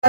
आज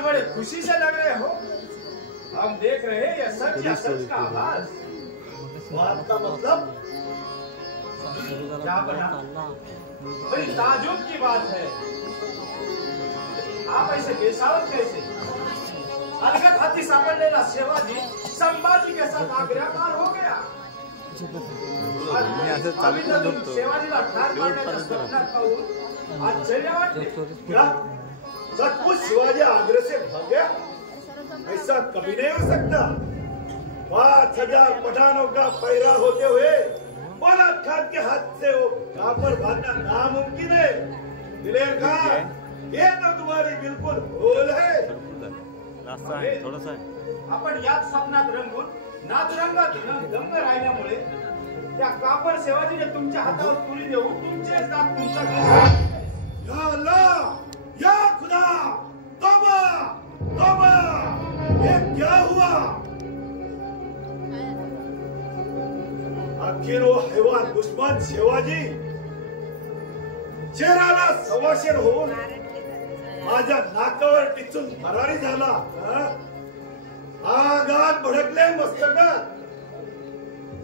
बड़े खुशी से लग रहे हो। हम देख रहे हैं ये सच या सच का आवाज। बात का मतलब क्या बना? बड़ी ताजुब की बात है। आप ऐसे बेसावत कैसे? अलगत हाथी सापड़ लेना शिवाजी संभाजी के साथ आज्ञाकार हो गया। शिवाजीला ठार मारण्याच्या स्वप्नात पाहून आश्चर्य वाटले। सचमुच शिवाजी आगरे से भाग गया? ऐसा कभी नहीं हो सकता। 5000 पठानों का पैरा होते हुए पोलाद खान के हाथ से वो कापर भागना नामुमकिन है। दिलेर खान, ये तो तुम्हारी बिल्कुल भूल है। रास्ता है थोड़ा सा आपण याच स्वप्नात रंगून नाचरंगात दंग राहिल्यामुळे त्या कापर शिवाजीने तुमच्या हातावर तुरी देऊन तुमचेच दात तुमचा या अल्लाह, या खुदा, तौबा तौबा, ये क्या हुआ? आखिर वो हैवान दुश्मन शिवाजी चेहराला सवाशेर होऊन माझ्या नाकावर टिचून फरारी झाला। आगात भडकले मस्तकात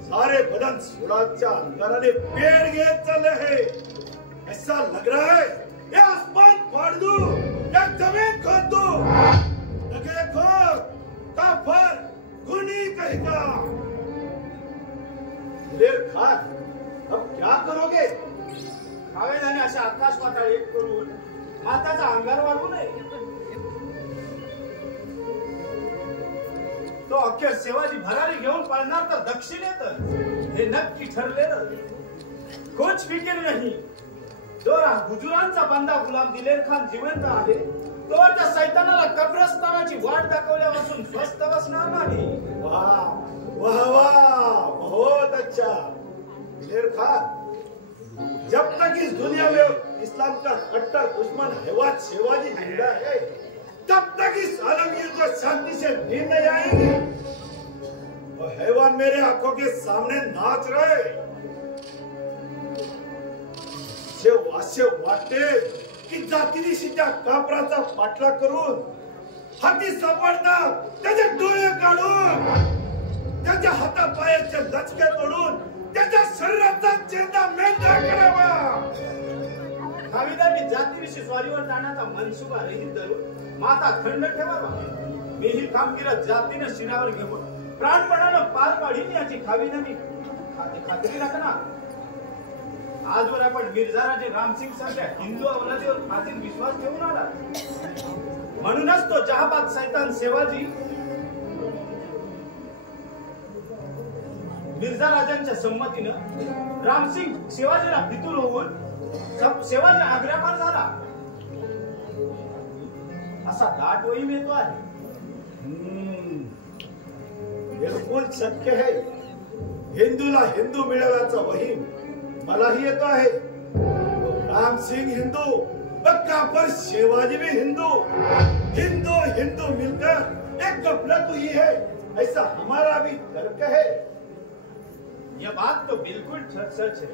सारे बदन सूरजच्या अंगाराने पेड़ घेत चले हैं। ऐसा लग रहा है ये आसमान फाड़ दूं या जमीन खोद दूं। लगे खोद काफर गुनी कहेगा। दिलेर खान, अब क्या करोगे? खावेदाने अशा आकाश पाताळ एक करून माताचा अंगार वाढवू नये। तो अखेर शिवाजी भरारी घेऊन पळणार तर दक्षिणेत हे नक्की ठरलेलं। कुछ फिकीर नाही। दोरा हुजुरांचा बंदा गुलाम दिलेर खान जिवंत आहे तो त्या सैतानाला कब्रस्तानाची वाट दाखवल्यापासून स्वस्थ बसणार नाही। वाह वाह वाह, बहुत अच्छा। दिलेर खान, जब तक इस दुनिया में इस्लाम का कट्टर दुश्मन हैवान शिवाजी जिंदा है तब तक इस आलमगीर को शांति से नींद नहीं आएगी। और हैवान मेरे आंखों के सामने नाच रहे। असे वाटते की जातीनिशी त्या कापराचा पाठला करून हाती सापडणार त्याचे डोळे काढून त्याच्या हातापायाचे लचके तोडून त्याच्या शरीराचा चेंदा मेंढरा करावा। खावीदांनी जातीनिशी स्वारीवर जाण्याचा मनसुबा रहित धरून माता खंड ठेवावा। मी ही कामगिरी जातीने शिरावर घेऊन प्राणपणाने पार पाडीन याची खावीदांनी खात्री राखणार। आजवर आपण मिर्झा राजे रामसिंग सारख्या हिंदू अवलादीवर खातील विश्वास ठेवून आला। म्हणूनच तो जहाबाद सैतान शिवाजी मिर्झा राजांच्या संमतीनं रामसिंग शिवाजीला फितूर होऊन शिवाजी आग्र्यापार झाला असा दाट वहीम येतो आहे. बिलकुल शक्य आहे. हिंदूला हिंदू मिळाल्याचा वहीम मलाही येतो आहे. रामसिंग हिंदू पक्का पर शिवाजी भी हिंदू. हिंदू हिंदू मिलकर एक कपड़ा तो ही है, ऐसा हमारा भी तर्क है. यह बात तो बिल्कुल सच है.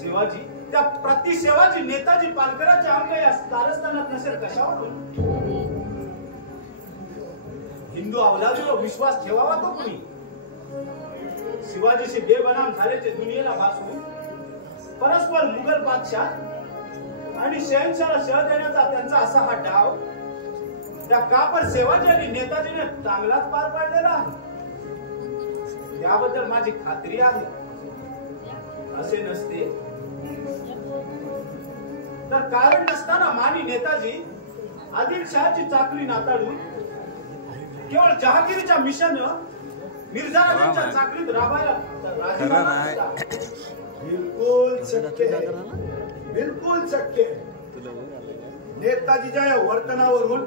शिवाजी त्या प्रति शिवाजी नेताजी पालकरांच्या अंग या कारस्थानात नसेल कशावरून? हिंदू अवलादीवर विश्वास ठेवावा तो कोणी? शिवाजीशी बेबनाम झाल्याचे दुनियेला भासवून परस्पर मुघल बादशाह आणि शहनशाहला शह देण्याचा त्यांचा असा हा डाव त्या कापर शिवाजी आणि नेताजीने चांगलाच पार पाडलेला आहे. याबद्दल माझी खात्री आहे. असे नसते तर कारण नसताना मानी नेताजी आदिलशहाची चाकरी नाताळून केवळ जहागीरच्या मिशन मिर्झा राजांच्या चाकरीत राबायला राजीनामा दिला. बिलकुल शक्य आहे. बिलकुल शक्य आहे. नेताजीच्या या वर्तनावरून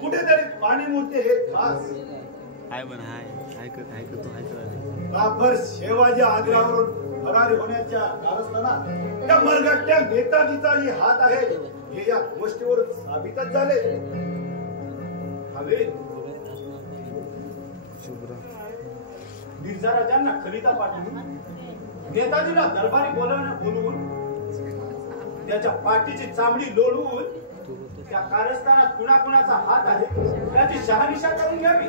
कुठेतरी पाणी मुरते हे खास. काबर शिवाजी आग्र्यावरून फरारी होण्याच्या कारस्थानात त्या मरगट्ट्या नेताजीचाही हात आहे हे या गोष्टीवरून साबितच झाले. हवे मिर्झा राजांना खलिता पाठवून नेताजीला दरबारी बोलवून त्याच्या पाठीची चामडी लोळवून त्या कारस्थानात कुणाकुणाचा हात आहे त्याची शहानिशा करून घ्यावी.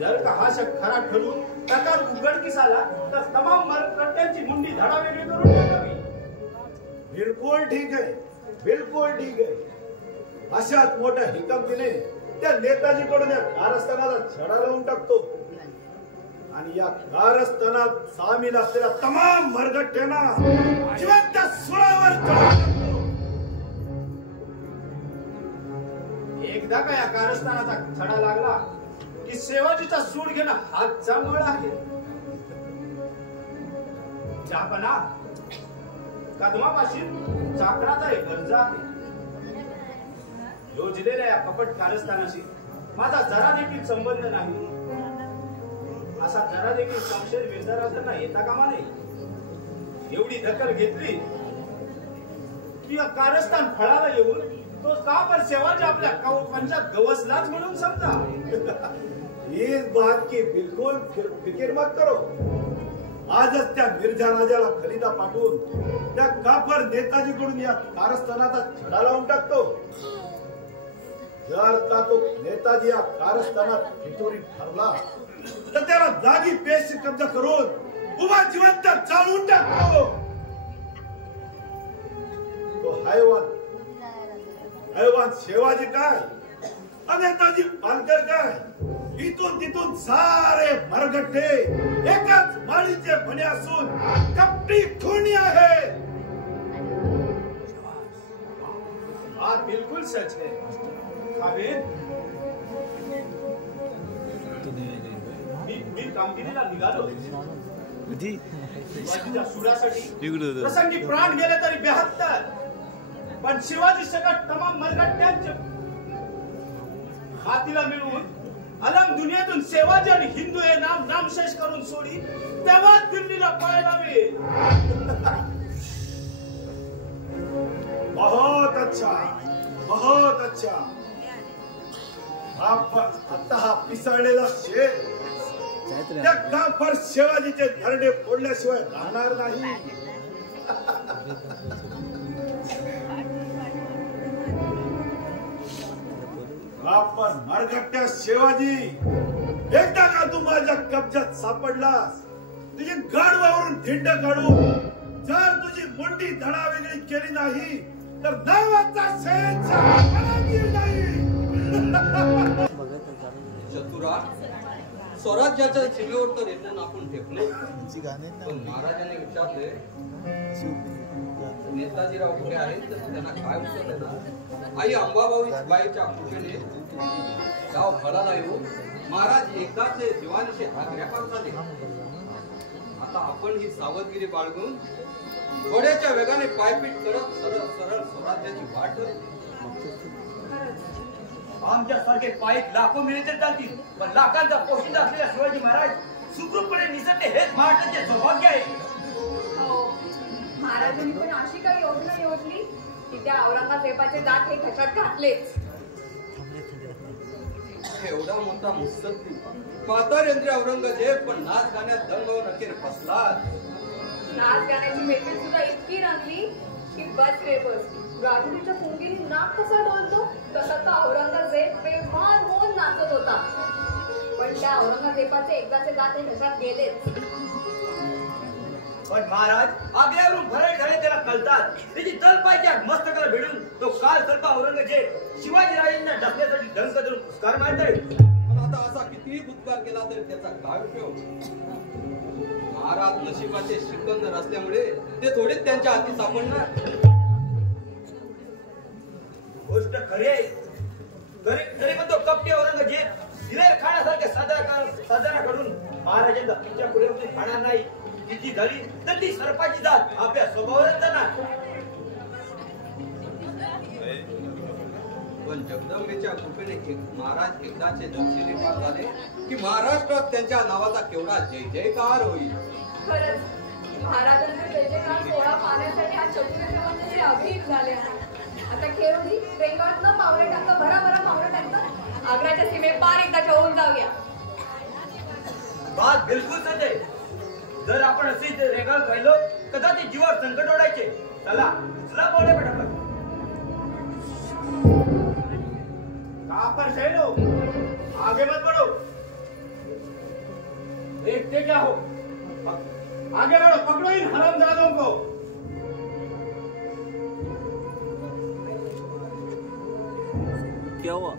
जर का हा शक खरा ठरून प्रकार उघडकीस आला तर तमाम मरकट्ट्यांची मुंडी धडावेगळी करून टाकावी. बिलकुल ठीक आहे. बिलकुल ठीक आहे. अशाच मोठ्या हिकमतीने त्या नेताजीकडून या कारस्थानाला छडा लावून टाकतो आणि या कारस्थानात सामील असलेल्या तमाम मरगट्ट्यांना जिवंत सुळावर टाकतो. एकदा का या कारस्थानाचा छडा लागला की शिवाजीचा सूड घेणं हातचा मळ आहे. जापना कदमापाशी चाकराचा एक गरजा आहे. योजलेल्या या कपट कारस्थानाशी माझा जरा देखील संबंध नाही असा जरा देखील संशय मिर्झा राजांना येता कामा नाही. एवढी दखल घेतली की कारस्थान फळाला येऊन तो का पर शिवाजी आपल्या पंचात गवसलाच म्हणून समजा. इस बात की बिल्कुल फिक्र मत करो. आजच त्या मिर्झा राजाला खलिता पाठवून त्या कापर नेताजीकडून या कारस्थानाचा छडा लावून टाकतो. जर का तो नेताजी या कारस्थानात फितुरी ठरला तर त्याला जागी पेश कब्जा करून उभा जिवंत जाळून टाकतो. तो हैवान शिवाजी काय नेताजी पालकर काय इथून तिथून सारे मरगट्टे एकाच माळीचे बने असून कपटी खूनी आहे. बात बिल्कुल सच है. मी कामगिरीला निघालो शिवाजीच्या सुडासाठी प्रसंगी प्राण गेले तरी 72 पण शिवाजी सकट तमाम मरगट्ट्यांचे हातीला मिळवून अलम दुनियेतून शिवाजी आणि हिंदू हे नाम नामशेष करून सोडी तेव्हा दिल्लीला पळावे. बहुत अच्छा, बहुत अच्छा. आता हा पिसाळलेला शेर त्या कापर शिवाजीचे धरणे फोडल्याशिवाय राहणार नाही. कापर मरगट्ट्या शिवाजी एकदा का तू माझ्या कब्जात सापडलास तुझी गाडवावरून धिंड काढू. जर तुझी मुंडी धडा वेगळी केली नाही तर नावाचा शहनशाह नाही. चतुरा स्वराज्याच्या सीमेवर तर येऊन आपण ठेपलो. महाराजांनी विचारले नेताजीराव कुठे आहेत तर त्यांना काय उत्तर देणार? आई अंबाबाईच्या कृपेने गाव फळाला येऊन महाराज एकदाच जीवानीशी आग्र्यापार झाले. आता आपण ही सावधगिरी बाळगून घोड्याच्या वेगाने पायपीट करत सरळ सरळ स्वराज्याची वाट. आमच्यासारखे पायीक लाखो मिळते जातील, पण लाखांचा पोशिंदा असलेला शिवाजी महाराज सुखरूपपणे निसटले हेच महाराजांचे सौभाग्य आहे. महाराजांनी पण अशी काही योजना निवडली की त्या औरंगजेबाचे दात हे घशात घातलेच. एवढा मोठा मुत्सद्दी म्हातारेंद्र औरंगजेब पण नाच गाण्यात दंगवून अखेर फसला. नाच गाण्याची मेहफिल सुद्धा इतकी रंगली की बस रे बस. राजुरीच्या पुंगीने नाक कसा डोलतो तसा तो औरंगजेब बेभान होऊन नाचत होता. पण त्या औरंगजेबाचे एकदाचे दात हे घशात गेलेच. पण महाराज आग्र्यावरून भरारी घाले त्याला कळतात. त्याची तलपायच्या मस्तकाला भिडून तो काल सर्प औरंगजेब शिवाजीराजांना डसण्यासाठी दंग धरून पुरस्कार मारताय. पण आता असा कितीही भूतकाळ केला तरी त्याचा काय उपयोग? महाराज नशिबाचे सिकंदर असल्यामुळे ते थोडेच त्यांच्या हाती सापडणार. गोष्ट खरी आहे. तरी पण तो कपटी औरंगजेब दिलेर खाण्यासारख्या साधाराकडून महाराजांचा तिच्या पुढे खाणार नाही. तिची झाली तर ती सर्पाची जात आपल्या स्वभावावरच जाणार. पण जगदंबेच्या कृपेने महाराज एकदाचे दक्षिणे पार झाले की महाराष्ट्रात त्यांच्या नावाचा केवढा जय जयकार होईल. खरंच महाराजांचे जय जयकार सोहळा पाहण्यासाठी आज चतुर्वेदीचे अभिष झाले आहे. आता खेळोनी रेंगाळत न पावले टाकता भराभरा पावलं टाकता आग्र्याच्या सीमे पार एकदाच्या होऊन जाऊया. बात बिलकुल सत्य आहे. जर आपण असे रेगाळ राहिलो कदाचित जीवावर संकट ओढायचे. चला उचला पावले पटापट. पर शैलो आगे मत बढ़ो. देखते क्या हो. आगे बढ़ो, पकड़ो इन हरामजादों को. क्या हुआ?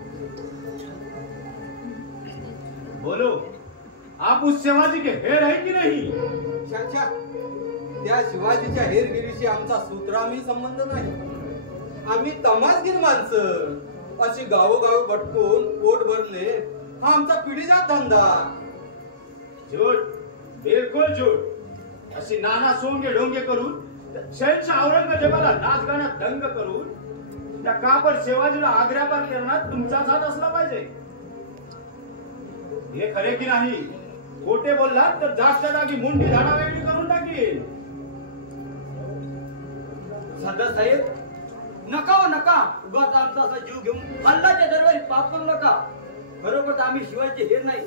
बोलो, आप उस शिवाजी के हेर है की नहीं? शांच्या त्या शिवाजीच्या हेरगिरीशी आमचा सूत्रामी संबंध नाही. आम्ही तमासगीर माणसं. अशी गावोगावी भटकून पोट भरणे हा आमचा पिढीजात धंदा. झूठ, बिलकुल झूठ. अशी नाना सोंगे ढोंगे करून शहनशाह औरंगजेबाला नाच गाण्यात दंग करून त्या कापर शिवाजीला आग्र्यापार करण्यात तुमचाच हात असला पाहिजे. हे खरे की नाही? खोटे बोललात तर जास्त जागी मुंडी धाडा वेगळी करून टाकील. सरदार साहेब नका हो नका. उगाच आमचा असा जीव घेऊन हल्लाच्या दरबारी पाप करू नका. खरोखर आम्ही शिवाजीचे हेर नाही.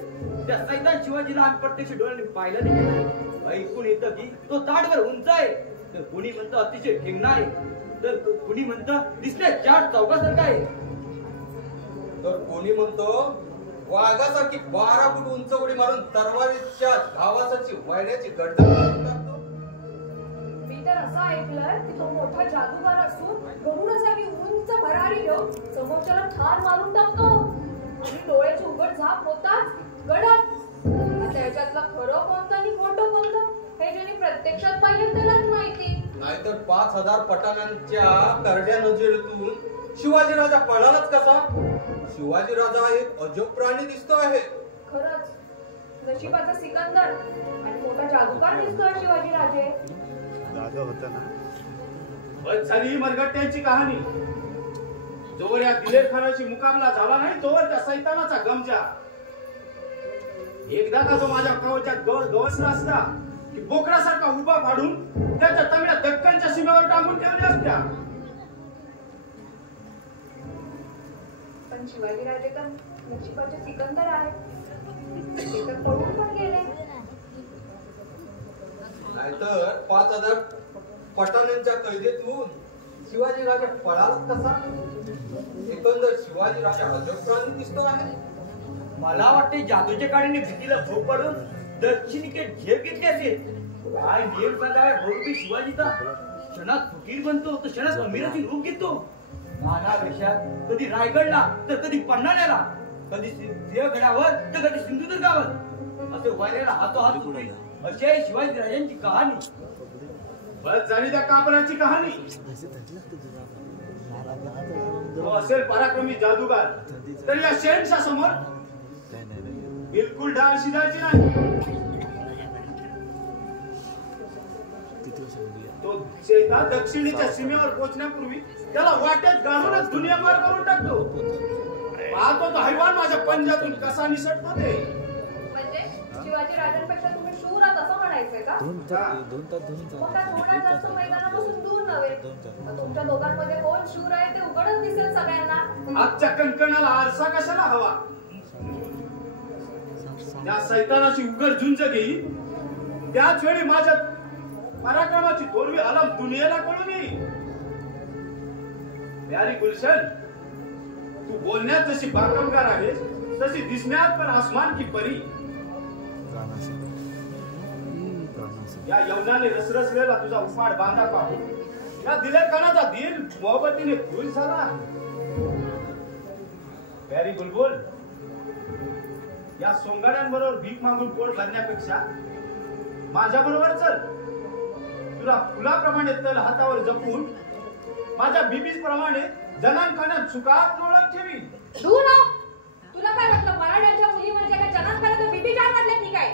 त्या सैतान शिवाजीला आम्ही प्रत्यक्ष डोळ्यांनी पाहिलं नाही. ऐकून येतं की तो ताडवर उंच आहे, तर कोणी म्हणतं अतिशय ठेंगणा आहे, तर कोणी म्हणतं दिसल्या 4 चौकासारखा आहे, तर कोणी म्हणतो वाघासारखी 12 फूट उंच उडी मारून तरवारीच्या घावासाची वळण्याची गड्डा मारून टाकतो. मी तर असं ऐकलं की तो मोठा जादूगार असून गरुडासारखी उंच भरारी घेऊन समोरच्याला ठार मारून टाकतो आणि डोळ्याची उघड झाप होताच गडद. आता याच्यातला खरं कोणतं आणि खोटं कोणतं हे ज्यांनी प्रत्यक्षात पाहिलं त्यालाच माहिती. नाहीतर 5000 पटांच्या करड्या नजरेतून शिवाजीराजा पळालाच कसा? शिवाजीराजा एक अजब प्राणी दिसतो आहे. खरंच नशिबाचा सिकंदर आणि मोठा जादूगार दिसतोय शिवाजीराजे. जागा होता ना. बस झाली ही मरगट्ट्यांची कहाणी. जोवर या दिलेर खानाशी मुकाबला झाला नाही तोवर त्या सैतानाचा गमजा. एकदा का जो माझ्या कवचात गवसला असता की बोकडासारखा उभा फाडून त्याच्या तंगड्या दक्कनच्या सीमेवर टांगून ठेवल्या असत्या. पण शिवाजीराजे तर नशिबाचे सिकंदर आहेत. ते तर पळून पण गेले. नाहीतर 5000 पटाण्यांच्या कैदेतून शिवाजीराजा पळालाच कसा? एकंदर शिवाजीराजा अजब प्राणी दिसतो आहे. मला वाटते जादूच्या काळाने भीतीला भोग पाडून दक्षिणेकडे झेप घेतली असेल. काय नेम सांगावे भोगबी शिवाजीचा. क्षणात फकीर बनतो तर क्षणात अमीराची रूप घेतो. नाना वेशात कधी रायगडला तर कधी पन्हाळ्याला, कधी सिंहगडावर तर कधी सिंधुदुर्गावर असे व्हायला हातोहात होते. अशी आहे शिवाजी राजांची कहाणी. बस झाली त्या कापराची कहाणी. तो असेल पराक्रमी जादूगार तर या शेणच्या समोर बिलकुल डाळ शिजायची नाही. तो चैता दक्षिणेच्या सीमेवर पोहोचण्यापूर्वी त्याला वाटेत घालूनच दुनिया मार करून टाकतो. पाहतो तो हैवान माझ्या पंजातून कसा निसटतो ते. म्हणजे शिवाजी राजांपेक्षा तुम्ही शूर आहात असं म्हणायचंय का? मग काय थोड्या जास्त मैदानापासून दूर नव्हे. तुमच्या दोघांमध्ये कोण शूर आहे ते उघडच दिसेल सगळ्यांना. आजच्या कणकणाला आरसा कशाला हवा? त्या सैतानाची उघड झुंज घेईल त्याच वेळी माझ्या पराक्रमाची थोरवी अलम दुनियेला कळून येईल. प्यारी गुलशन, तू बोलण्यात जशी बाकमगार आहेस तशी दिसण्यात पण आसमान की परी. या यवनाने रसरसलेला तुझा उफाड बांधा पाहून या दिलेरखानाचा दिल मोहब्बतीने खुश झाला. प्यारी बुलबुल, या सोंगाड्यांबरोबर भीक मागून पोट भरण्यापेक्षा माझ्या बरोबर चल. तुला फुलाप्रमाणे तल हातावर जपून माझ्या बीबीज प्रमाणे जनानखान्यात सुखात ओळख ठेवी. दूर हो. तुला काय वाटलं मराठ्यांच्या मुली म्हणजे काय जनानखान्यात बीबी जाळ काढल्यात की काय?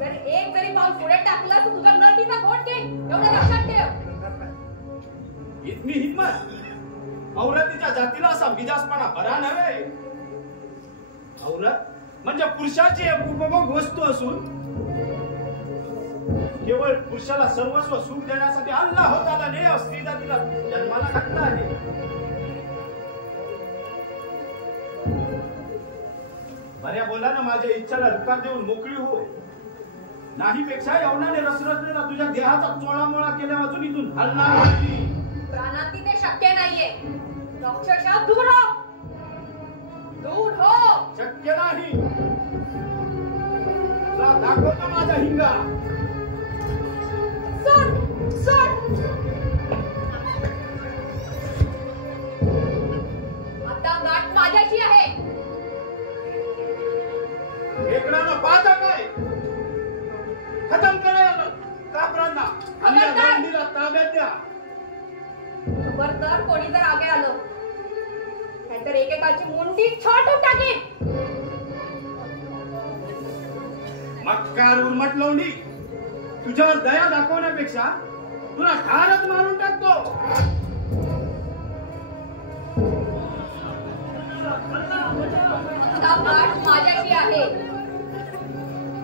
जर एक जरी पाऊल पुढे टाकला तर तुझ्या नदीचा घोट घेईन एवढं लक्षात ठेव. इतनी हिम्मत औरतीच्या जातीला असा मिजाजपणा बरा नव्हे. औरत म्हणजे पुरुषाची एक उपभोग वस्तू असून केवळ पुरुषाला सर्वस्व सुख देण्यासाठी अल्लाह ताआलाने स्त्री जातीला जन्माला घातला आहे. बऱ्या बोलानं माझ्या इच्छाला रुकार देऊन मोकळी हो. नाही पेक्षा यवनाने रसरसलेला तुझ्या देहाचा चोळामोळा केल्या वाचून इथून हलणार नाही. प्राणांती ते शक्य नाहीये. अक्षरशः दूर हो. दूर हो. शक्य नाही. तुला दाखवतो माझा हिंगा. सोड सोड. आता गाठ माझ्याशी आहे. एकडानं पाहता काय खतम करा कापरांना आणि या गांडीला ताब्यात द्या. खबरदार कोणी जर आगे आलं नाहीतर एकेकाची मुंडी छाटून टाकेन. मक्कार उर्मट लावणी तुझ्यावर दया दाखवण्यापेक्षा तुला ठारच मारून टाकतो. आता गाठ माझ्याशी आहे.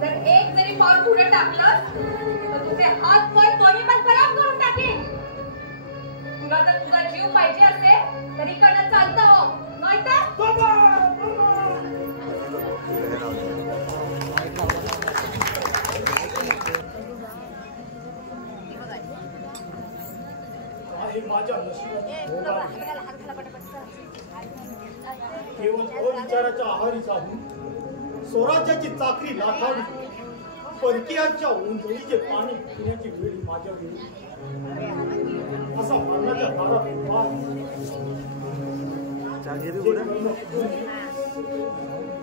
जर एक जरी पाऊल पुढे टाकलं तर तुझे हात पाय दोन्ही पण खराब करून टाकेन. तुला जर तुझा जीव पाहिजे असेल तरी कडे चालता हो. नाहीतर माझ्या नशिबात केवळ अविचाराच्या आहारी जाऊन स्वराज्याची चाकरी लाथावी परकीयांच्या ओंजळीचे पाणी पिण्याची वेळी माझ्या वेळी असा मरणाच्या दारात उभा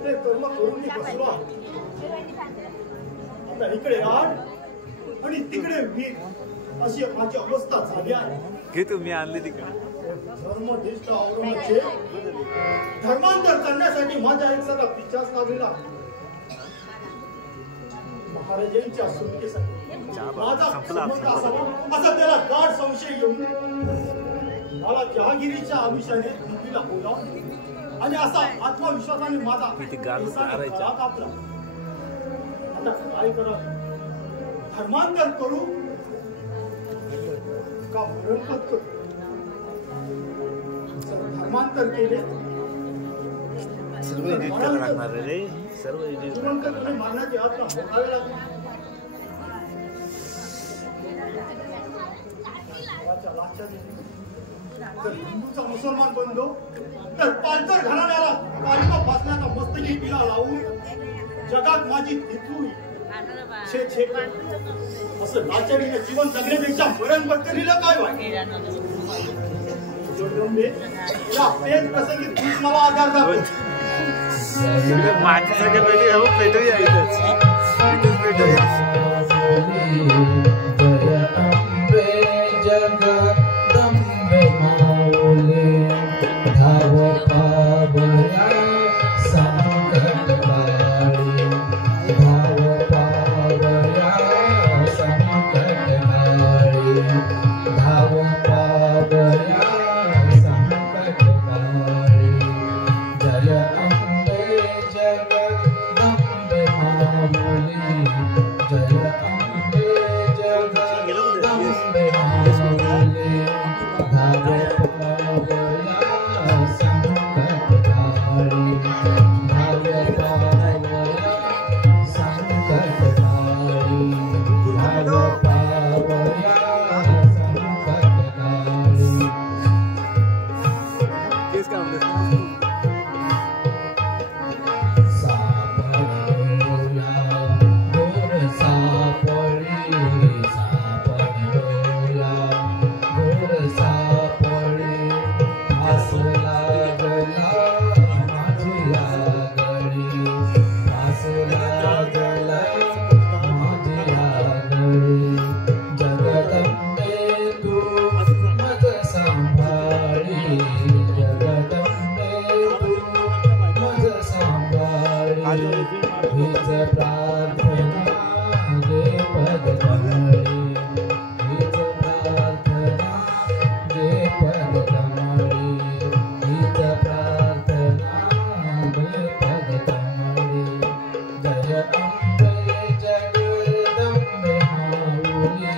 ते कर्म करून मी बसलो आहे. आता इकडे आड आणि तिकडे वीर अशी माझी अवस्था झाली आहे. घे तुम्ही आणले तिकडे. धर्मनिष्ठ औरंगजेब धर्मांतर करण्यासाठी माझा एक सगळा पिछाच लागलेला. महाराजांच्या सुटकेसाठी माझा संबंध असावा असा त्याला गाढ संशय येऊन मला जहागिरीच्या आमिषाने दिल्लीला बोलावून आणि असा आत्मविश्वासाने माझा कापला. आता काय करा? धर्मांतर करू का मरणपत करू? धर्मांतर केले सर्व एडिट करायला लागणार रे. सर्व एडिट करायला मारण्याची आत्मा भोगावी लागली. जर हिंदूचा मुसलमान बनलो तर पालचर घराण्याला कालिमा फासण्याचा मस्तकी पिला लावून जगात माझी तिथू छे छे असं लाचारीने जीवन जगण्यापेक्षा मरण पत्करीला काय वाटेल? या पेट प्रसंगी तूच मला आधार दाखव. माझी सगळं पेटूया इथेच पेटूया. जगदंबे माऊली धाव पावया संकटकाळी धाव पावया संकटकाळी धाव पावया संकटकाळी जय अंबे जगदंबे माऊली जय अंबे जगदंबे माऊली धाव पावया संकटकाळी धाव पावया संकटकाळी धाव पावया संकटकाळी सापडोया गोर सापडी सापडोया गोर सापडी आस लागला माझी लागली आस लागला माझी लागली जगदंबे तू मज सांभाळी जगदंबे तू मज सांभाळी हीच प्रार्थना गे पदकमळी हीच प्रार्थना गे पदकमळी हीच प्रार्थना गे पदकमळी जय अंबे जगदंबे माऊली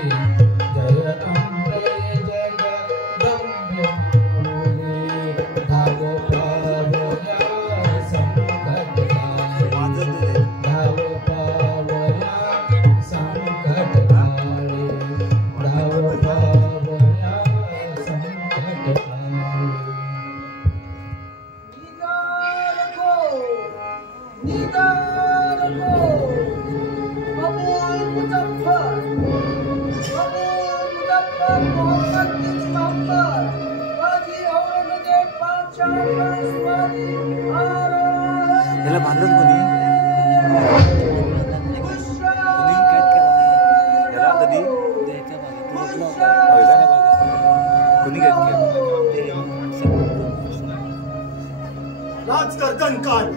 जय अंबे जगदंबे माऊली धाव पावया संकटकाळी धाव पावया संकटकाळी धाव पावया संकटकाळी याला बांधलं कोणी याला कधी कोणी काय राजकर्तन काळ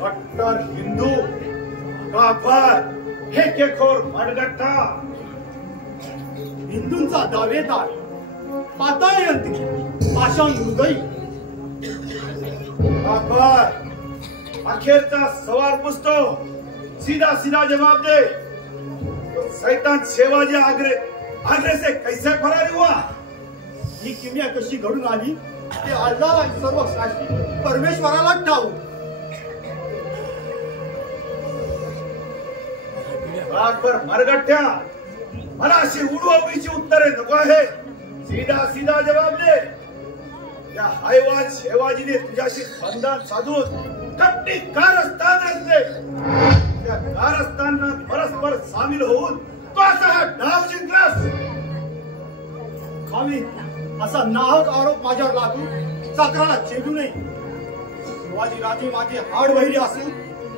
कट्टर हिंदू काफर हेकेखोर मनगट्टा हिंदूंचा दावेदार पाताळयंत्री पाषाण हृदयी काफर अखेरचा सवाल पुसतो सीधा सीधा जवाब दे तो शैतान शिवाजी आगरे से कैसे फरारी हुआ ही किमया कशी घडून आली ते अल्लाह सर्व साक्षी परमेश्वराला ठाऊक रातभर मरगट्ट्या मला अशी उडवाउडीची उत्तरे नको आहे सीधा सीधा जवाब दे या हैवान शिवाजीने तुझ्याशी बंधन साधून कपटी कारस्थान रचले त्या कारस्थानात परस्पर सामील होऊन तो असा हा डाव जिंकलास खावी असा नाहक आरोप माझ्यावर लागू चाकराला चेडू नये शिवाजी राजे माझे हाड बहिरे असून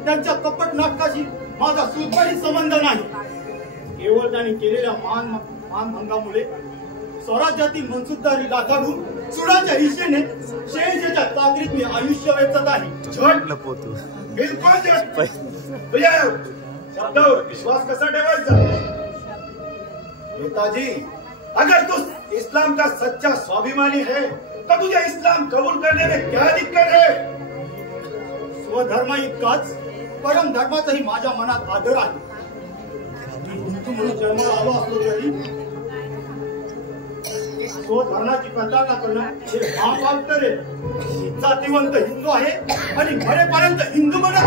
त्यांच्या कपट नाटकाशी माझा सुद्धा संबंध नाही केवळ त्यांनी केलेल्या मानभंगामुळे स्वराज्यातील मनसुखदारी लाखाडून सुडाच्या इशेने शेषच्या चाकरीत मी आयुष्य वेचत आहे बिलकुल तुझ्या शब्दावर विश्वास कसा ठेवायचा नेताजी अगर तू इस्लाम का सच्चा स्वाभिमानी है तो तुझे इस्लाम कबूल करने में क्या दिक्कत है स्वधर्मा इतकाच परम धर्माचाही माझ्या मनात आदर आहे म्हणून जन्माला आलो असलो तरी स्वधर्माची प्रतारणा करणं हे महापावित्र आहे जातीवंत हिंदू आहे आणि मरेपर्यंत हिंदू म्हणत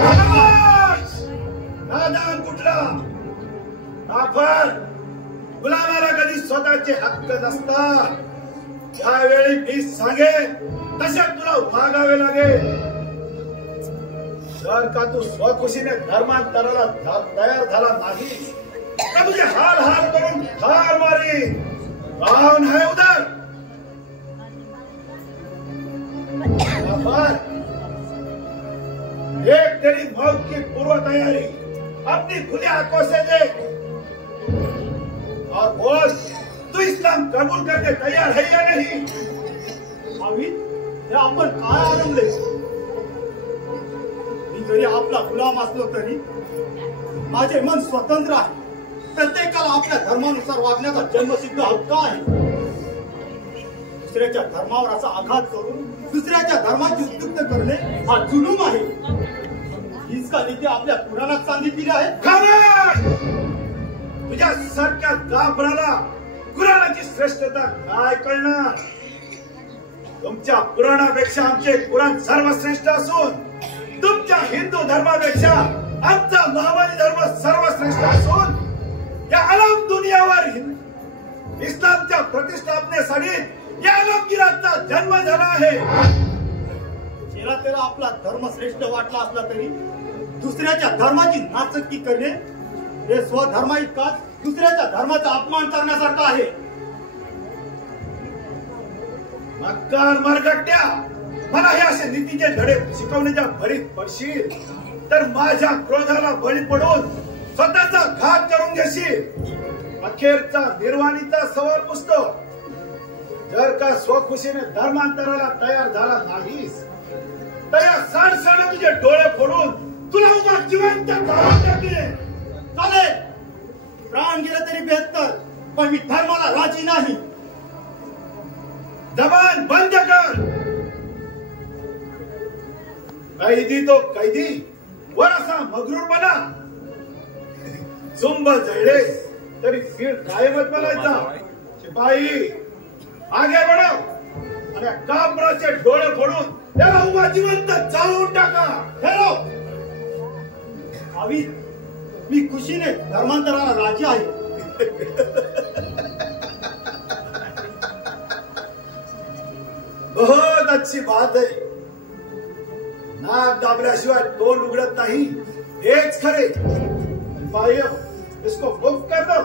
नादान कुठला काफर गुलामाला कधी स्वतःचे हक्क नसतात त्यावेळी मी सांगेन तसे तुला वागावे लागेल जर का तू स्वखुशीने धर्मांतराला तयार झाला नाही तर तुझे हाल हाल करून ठार मारी कौन है उधर एक तेरी मौत की पूर्व तैयारी अपनी खुली आंखों से देख और बोल, तू इस्लाम कबूल करने तैयार है या नहीं? भावी, हे आपण काय आरंभले? मी जरी आपला गुलाम असलो तरी माझे मन स्वतंत्र आहे. प्रत्येकाला आपल्या धर्मानुसार वागण्याचा जन्मसिद्ध हक्क आहे. दुसऱ्याच्या धर्मावर असा आघात करून दुसऱ्याच्या धर्माची उद्युक्त करणे हा जुलूम आहे. हीच का नीती आपल्या पुराणात सांगितलेली आहे? खामोश! तुझ्या सारख्या काफराला कुराणाची श्रेष्ठता काय कळणार? तुमच्या पुराणापेक्षा आमचे कुराण सर्वश्रेष्ठ असून तुमच्या हिंदू धर्मापेक्षा आमचा महामारी धर्म सर्वश्रेष्ठ असून या आलम दुनियावर इस्लामच्या प्रतिष्ठापनेसाठी या आलमगिराचा जन्म झाला आहे. जेला त्याला आपला धर्म श्रेष्ठ वाटला असला तरी दुसऱ्याच्या धर्माची नाचक्की करणे हे स्वधर्मा इतकाच दुसऱ्याच्या धर्माचा अपमान करण्यासारखं आहे. मक्कार मरगट्ट्या, मला हे असे नीतीचे धडे शिकवण्याच्या भरीत पडशील तर माझ्या क्रोधाला बळी पडून स्वतःचा घात करून घेशील. अखेरचा निर्वाणीचा सवाल पुसतो. जर का स्वखुशीने धर्मांतराला तयार झाला नाहीस तर या साडसाने तुझे डोळे फोडून तुला उभा जिवंत जाळून टाकेन. चालेल, प्राण गेला तरी बेहत्तर, पण मी धर्माला राजी नाही. जबान बंद कर. कैदी तो कैदी, वर असा मगरूर बना. झुंब जळले तरी फिर कायमच बनायचा. शिपाई आगे बढव आणि कापराचे डोळे फोडून त्याला उभा जिवंत जाळून टाका. ठेरो भावी, मी खुशीने धर्मांतराला राजी आहे. बहुत अच्छी बात है. नाक दाबल्याशिवाय तोंड उघडत नाही हेच खरे. शिपाईयो, इसको मुक्त कर दो.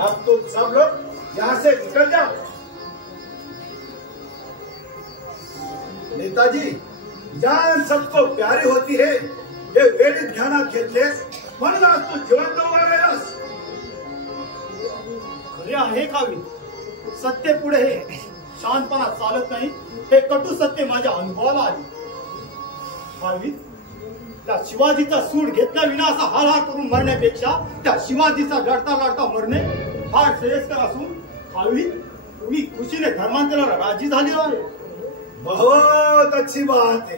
अब तुम सब लोग यहाँ से निकल जाओ. नेताजी, जान सबको प्यारी होती है हे वेळीत ध्यानात घेतलेस म्हणून आज तू जिवंत उभा राहिलास. खरे आहे कावी, सत्य पुढे हे शांतपणा चालत नाही हे कटू सत्य माझ्या अनुभवाला आले. भावी, त्या शिवाजीचा सूड घेतल्याविना असा हालहाल करून मरण्यापेक्षा त्या शिवाजीचा लढता लढता मरणे फार श्रेयस्कर असून भावी, मी खुशीने धर्मांतराला राजी झाली आहे. बहुत अच्छी बात है,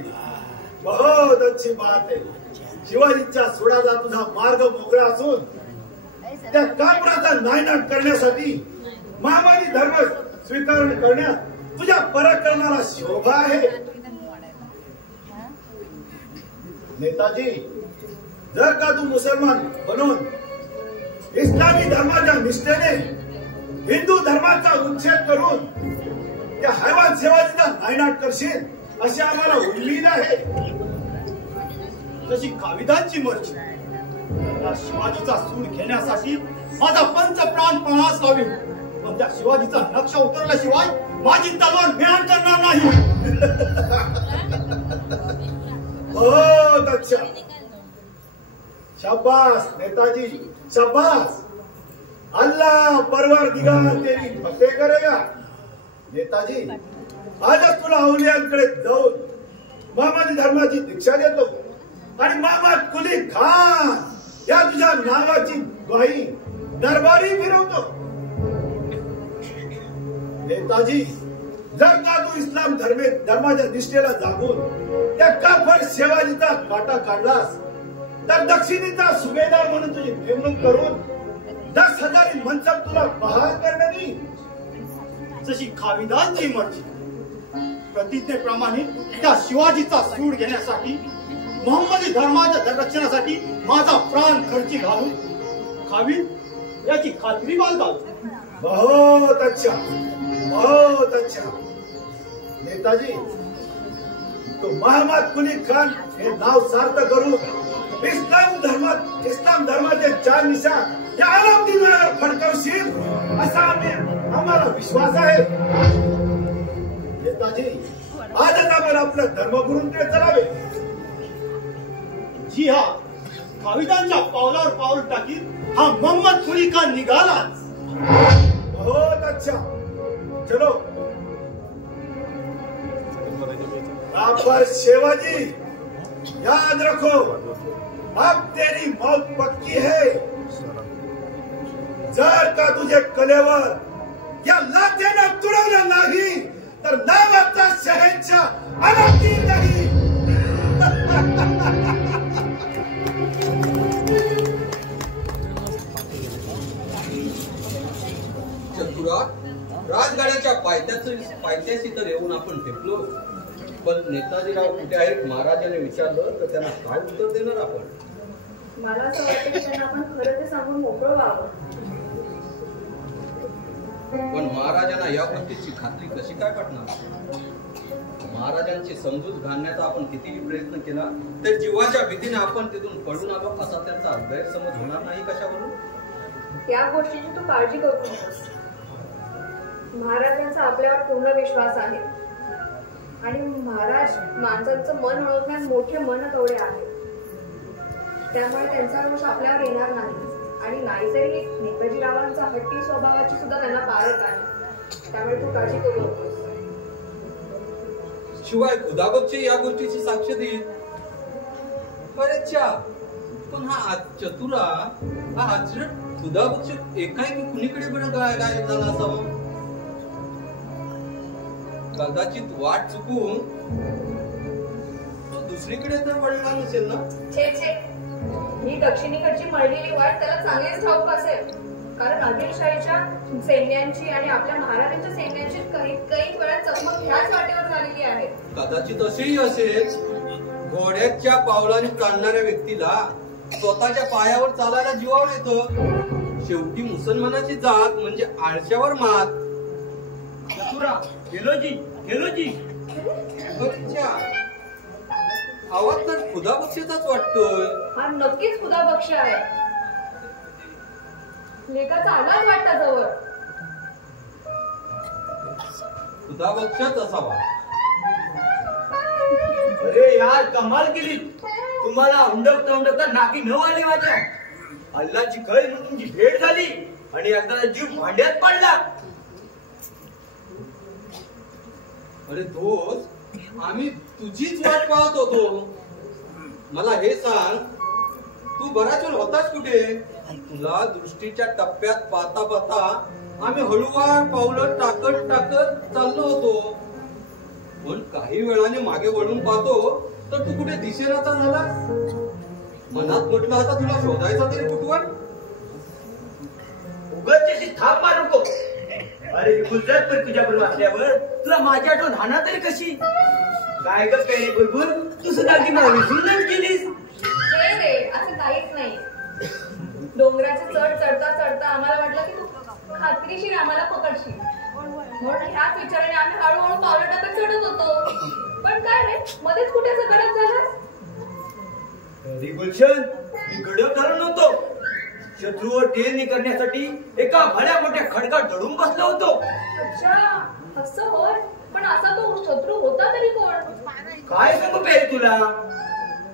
बहुत अच्छी बात है. शिवाजीच्या सुडाचा तुझा मार्ग मोकळा असून त्या कापराचा नायनाट करण्यासाठी महामारी धर्म स्वीकारण करण्यात तुझ्या पराक्रमाला शोभा आहे. नेताजी, जर का तू मुसलमान बनून इस्लामी धर्माच्या निष्ठेने हिंदू धर्माचा उच्छेद करून त्या हैवान शिवाजीचा नायनाट करशील अशी आम्हाला उम्मीद आहे. जशी काविदांची मर्जी, त्या शिवाजीचा सूड घेण्यासाठी माझा पंच प्राण पणास लावी, पण त्या शिवाजीचा नक्षा उतरल्याशिवाय माझी तलवार बेहान करणार नाही. बहुत अच्छा. शाबाश नेताजी, शाबाश. अल्लाह परवरदिगार तेरी फतेह करेगा. नेताजी, आजच तुला अवलियांकडे जाऊन महामारी धर्माची दीक्षा देतो आणि मामा कुली खान या तुझ्या नावाची ग्वाही दरबारी फिरवतो. नेताजी, जर का तू इस्लाम धर्माच्या निष्ठेला जागून त्या काफर शिवाजीचा काटा काढलास तर दक्षिणेचा सुभेदार म्हणून तुझी नेमणूक करून 10,000 मनसब तुला बहाल करण्यानी. जशी खाविदांची मर्जी, प्रतिज्ञेप्रमाणे त्या शिवाजीचा सूड घेण्यासाठी मोहम्मदी धर्माच्या रक्षणासाठी माझा प्राण खर्ची घालून खावी याची खात्री बाळगावी. बहुत अच्छा, बहुत अच्छा. नेताजी, तो महम्मद कुली खान हे नाव सार्थ करून इस्लाम धर्माचे 4 निशाण या आलमगीरवर फडकवशील असा आम्हाला विश्वास आहे. नेताजी, आजच आपण आपल्या धर्मगुरूंकडे चलावे. जी हा, भाविकांच्या पावलावर पाऊल टाकीत हा मोहम्मद कुली खान निघालाच. बहुत अच्छा, चलो. पर शिवाजी, याद रखो, अब तेरी मौत पक्की है. जर का तुझे कलेवर या लाथेनं तुडवलं नाही तर नावाचा शहंशाह आलमगीर नाही. चतुरा, राजगाड्याच्या पायथ्याशी तर येऊन आपण टेकलो, पण नेताजीराव कुठे आहेत महाराजांनी विचारलं तर त्यांना काय उत्तर देणार आपण? मला असं वाटतं की त्यांना आपण खरं ते सांगून मोकळं व्हावं. पण महाराजांना या गोष्टीची खात्री कशी काय पटणार? महाराजांची समजूत घालण्याचा आपण कितीही प्रयत्न केला तर जीवाच्या भीतीने आपण तिथून पळून आलो असा त्यांचा गैरसमज होणार नाही कशावरून? या गोष्टीची तू काळजी करू नकोस. महाराजांचा आपल्यावर पूर्ण विश्वास आहे आणि महाराज माणसांचं मन ओळखण्यात मोठे मन तेवढे आहे. त्यामुळे त्यांचा रोष आपल्यावर येणार नाही आणि नाहीतरी नेताजीरावांचा हट्टी स्वभावाची सुद्धा त्यांना पारख आहे. त्यामुळे तू काळजी करू नकोस. शिवाय खुदाबक्षी या गोष्टीची साक्ष देईल. बरेचशा, पण हा चतुरा, हा आचरट खुदाबक्ष एकाएकी कुणीकडे बरं गायब झाला असावा? कदाचित वाट चुकून तो दुसरीकडे तर वळला नसेल ना? छे छे, ही दक्षिणेकडची मळलेली वाट त्याला चांगलीच ठाऊक असेल. कारण आदिलशाहीच्या सैन्यांची आणि आपल्या महाराजांच्या सैन्यांची काही वेळा चकमक ह्याच वाटेवर झालेली आहे. कदाचित असेही असेल, घोड्याच्या पावलाने चालणाऱ्या व्यक्तीला स्वतःच्या पायावर चालायला जीवावर येतं. शेवटी मुसलमानाची जात म्हणजे आळशावर मात. चतुरा, गेलोजी. आवाज तर खुदाबक्षाचाच वाटतोय. हा नक्कीच खुदाबक्ष आहे. लेखाचा आलाच वाटता जवळ. खुदाबक्षाच असावा. अरे यार, कमाल केली. तुम्हाला हुंडकता नाकी न आली माझ्या. अल्लाची खैर म्हणून तुमची भेट झाली आणि एकदा जीव भांड्यात पडला. अरे दोस्त, आम्ही तुझीच वाट पाहत होतो. मला हे सांग, तू बराच वेळ होतास कुठे? तुला दृष्टीच्या टप्प्यात पाहता पाहता आम्ही हळूवार पावलं टाकत चाललो होतो. पण काही वेळाने मागे वळून पाहतो तर तू कुठे दिसेनाचा झाला. मनात म्हटलं आता तुला शोधायचा तरी कुठवर? उगाच थाप मारू नको. अरे गुजरात पर तुझ्या बरोबर असल्यावर तुला माझी आठवण राहणार तरी कशी? काय ग काही बरोबर तू सुद्धा की मला विसरूनच गेलीस. रे, असं काहीच नाही. डोंगराचे चढ चढता आम्हाला वाटलं की तू खात्रीशीर आम्हाला पकडशील. म्हणून ह्याच विचाराने आम्ही हळूहळू पावलं टाकत चढत होतो. पण काय रे, मध्येच कुठे असं गडप झालं? अरे गुलशन, मी गडप झालो नव्हतो. शत्रूवर टेरणी करण्यासाठी एका भल्या मोठ्या खडकात दडून बसलो होतो. अच्छा, असं होय. पण असा तो शत्रू होता तरी कोण? काय सांगू पेरे तुला?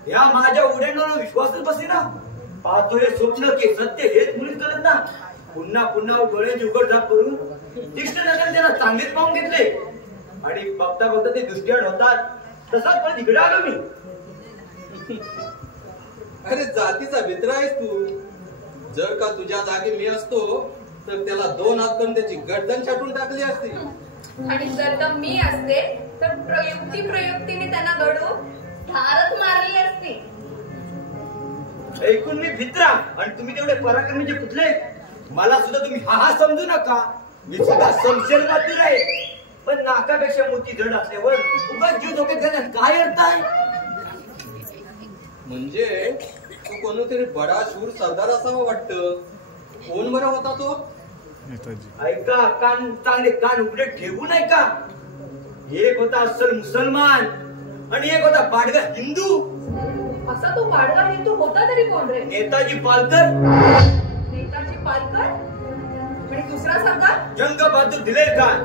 या माझ्या उड्यांवर विश्वासच बसे ना. पाहतोय स्वप्न की सत्य हेच मुळीच कळत ना. पुन्हा डोळ्याची उघडझाप करून तीक्ष्ण नजर त्यांना चांगलेच पाहून घेतले आणि बघता ते दृष्टीआड होतात. तसाच पण तिकडे आलो मी. अरे जातीचा मित्र आहेस तू. जर का तुझ्या जागी मी असतो तर त्याला 2 हात करून त्याची गर्दन छाटून टाकली असती. आणि जर का मी असते तर प्रयुक्तीने त्यांना दडून धारच मारली असती. ऐकून मी भित्रा आणि तुम्ही तेवढे पराक्रमीचे कुठले? मला सुद्धा तुम्ही हा समजू नका. मी सुद्धा समशेर मात्र आहे. पण नाकापेक्षा मोठी जड असल्यावर उगाच जीव धोक्यात घालण्यात काय अर्थ आहे? म्हणजे तू कोणतरी बडा शूर सरदार असावा वाटतं. कोण बरं होता तो? नेताजी. ऐका, कान चांगले कान उघडे ठेवू नाही का? एक होता अस्सल मुसलमान आणि एक होता बाडगा हिंदू. असा तो बाडगा हिंदू होता तरी कोण रे? नेताजी पालकर. नेताजी पालकर आणि दुसरा सरदार जंग बहादूर दिलेर खान.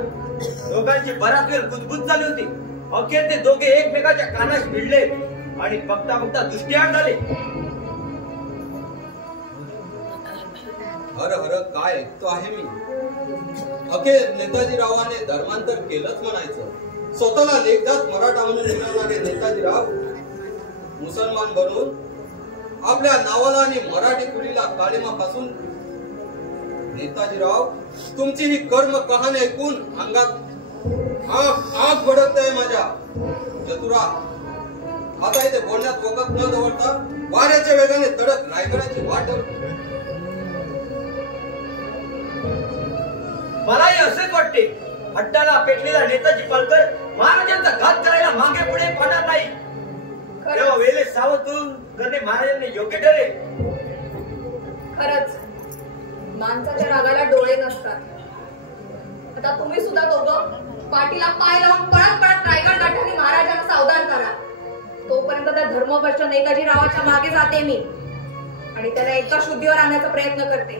दोघांची बराच वेळ गुजबुज झाली होती. अखेर ते दोघे एकमेकाच्या कानास भिडले आणि बघता बघता दृष्टिआड झाले. हर हर काय ऐकतो आहे मी. अखेर नेताजीरावाने धर्मांतर केलंच म्हणायचं. स्वतःला लेखदात मराठा म्हणून मिळवणारे नेताजीराव मुसलमान बनून आपल्या नावाला आणि मराठी कुलीला काळीमापासून. नेताजीराव, तुमची ही कर्म कहाणी ऐकून अंगात आग भडकत आहे माझ्या. चतुरा, आता इथे बोलण्यात वखत न दवडता वाऱ्याच्या वेगाने तडक रायगडाची वाट. मलाही असेच वाटते. हट्टाला पेटलेला नेताजी पालकर महाराजांचा घात करायला मागे पुढे पाहणार नाही. तेव्हा वेळे सावध करणे महाराजांनी योग्य ठरेल. खरंच माणसाच्या रागाला डोळे नसतात. आता तुम्ही सुद्धा दोघं पाठीला पाय लावून पळत पळत रायगड गाठ्याने महाराजांना सावधान करा. तोपर्यंत त्या धर्मभ्रष्ट नेताजी रावाच्या मागे जाते मी आणि त्याला एका शुद्धीवर आणण्याचा प्रयत्न करते.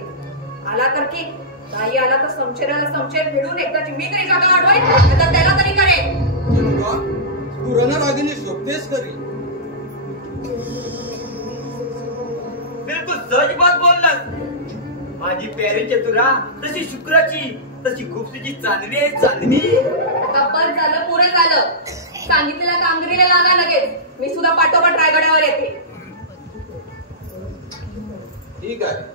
आला तर की, नाही आला तर समशेराला समशेर भिडून एकदाची मी तरी जागा वाढवेन, आता त्याला तरी करेन. तू रणरागिनी शोभतेस करी. बिलकुल सहज बात बोललास. माझी प्यारी चतुरा तशी शुक्राची, तशी खुपसीची चांदणी आहे चांदणी. आता बस झालं, पुरे झालं. सांगितलेल्या कामगिरीला लागा लगेच. मी सुद्धा पाठोपाठ रायगडावर येते. ठीक आहे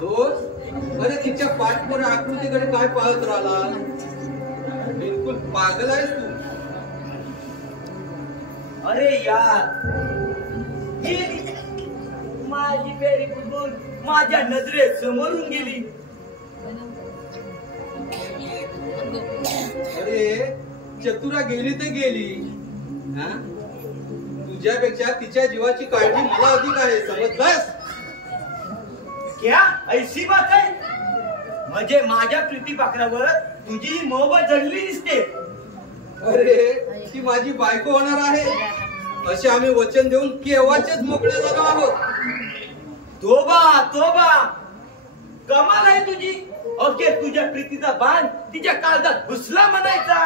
दोस्त. अरे तिच्या पाठपुऱ्या आकृतीकडे काय पाहत राहिला? बिलकुल पागल आहेस तू. अरे यार, माझी प्यारी बुलबुल माझ्या नजरेत समोरून गेली. अरे चतुरा गेली तर गेली. तुझ्यापेक्षा तिच्या जीवाची काळजी मला अधिक आहे, समजलास? क्या ऐशी बात आहे? म्हणजे माझ्या प्रीती पाखरावर तुझी मोहब्बत जडली दिसते. अरे ती माझी बायको होणार आहे असे आम्ही वचन देऊन केव्हाचेच मोकळे झालो आहोत. तोबा तोबा, कमाल आहे तुझी. अखेर तुझ्या प्रीतीचा बाण तिच्या काळजात घुसला म्हणायचा.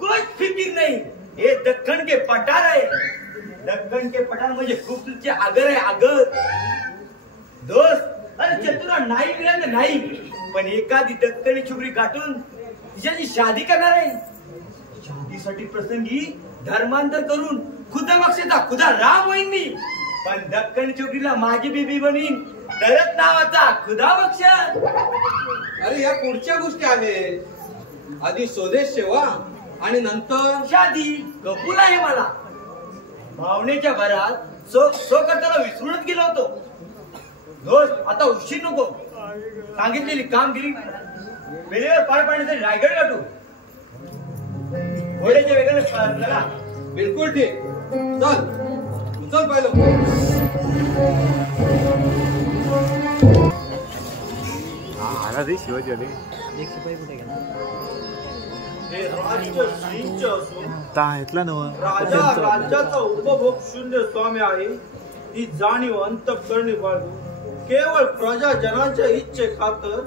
कोण फिकीर नाही. हे दख्खन के पठार आहे. दख्खन के पठार म्हणजे खूप तुझे आगर आहे आगर. दोस्त, अरे चतुरा नाही मिळालं नाही, पण एखादी दख्खनी छुपरी गाठून तिच्याची शादी करणार आहे. शादीसाठी प्रसंगी धर्मांतर करून खुदा बक्षेचा खुदा राम होईन मी, पण दख्खनी छुपरीला माझी बेबी बनीन दरत नावाचा खुदा बक्ष. अरे या पुढच्या गोष्टी आहेत. आधी स्वदेश सेवा आणि नंतर शादी कबूल आहे मला. भावनेच्या भरात सो करताना विसरूनच गेलो होतो. दोस्त, आता उशीर नको. सांगितलेली कामगिरी वेळेवर पार पाडण्यासाठी रायगड गाठू. घोड्याच्या वेगाने चला. बिलकुल ठीक. चल चल पाहिलं. आला रे शिवाजी आले. हे राज्य सिंच असून तातला नव राजा राज्याचा उपभोग शून्य स्वामी आहे. ही जाणीव अंतःकरणी बाळगून केवळ प्रजाजनांच्या इच्छे खातर